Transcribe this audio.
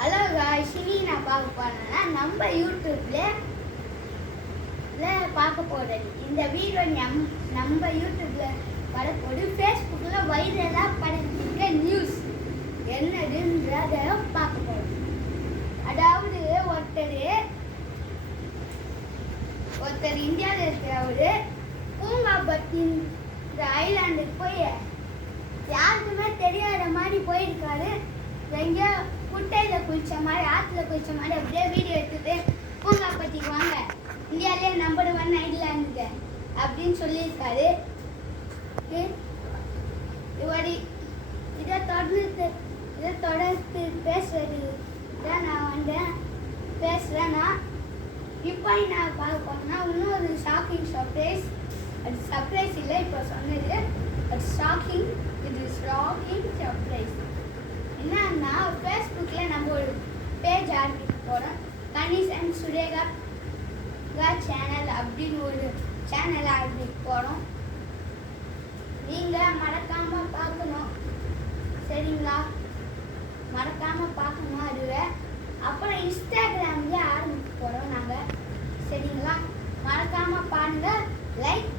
Hello guys, நான் பார்க்க போறேன்னா நம்ம யூடியூப்ல பார்க்க போறது. இந்த வீடியோ நம்ம யூடியூப்ல வரப்போது. ஃபேஸ்புக்ல வைரலா படத்திருக்க நியூஸ் என்னதுன்றத பார்க்க போறோம். அதாவது ஒருத்தர் இந்தியாவில் இருக்கிறவரு பூங்காபத்தின் ஐலாண்டுக்கு போய் யாருக்குமே தெரியாத மாதிரி போயிருக்காரு. எங்கேயோ குட்டையில் குளிச்ச மாதிரி, ஆற்றுல குளிச்ச மாதிரி அப்படியே வீடியோ எடுத்துட்டு பூங்காபத்திக்கு வாங்க, இந்தியாவிலே நம்பர் 1 ஐலாண்டுங்க அப்படின்னு சொல்லியிருக்காரு. இதை தொடர்ந்து பேசுறது தான் நான் பேசுகிறேன்னா இப்போ நான் பார்க்க போனேன்னா இன்னொரு ஷாக்கிங் சர்ப்ரைஸ். அது சர்ப்ரைஸ் இல்லை, இப்போ சொன்னது அது ஷாக்கிங். இது ஷாக்கிங் சர்ப்ரைஸ். என்னன்னா ஃபேஸ்புக்கில் நம்ம ஒரு பேஜ் ஆரம்பிக்க போகிறோம். கணேஷ் அண்ட் சுரேகா சேனல் அப்படின்னு ஒரு சேனல் ஆரம்பிக்க போகிறோம். நீங்கள் மறக்காமல் பார்க்கணும், சரிங்களா? மறக்காமல் பார்க்கணும் அதுவே. அப்புறம் இன்ஸ்டாகிராம்லேயே ஆரம்பிக்க போகிறோம் நாங்கள், சரிங்களா? மறக்காமல் பாருங்கள், லைக்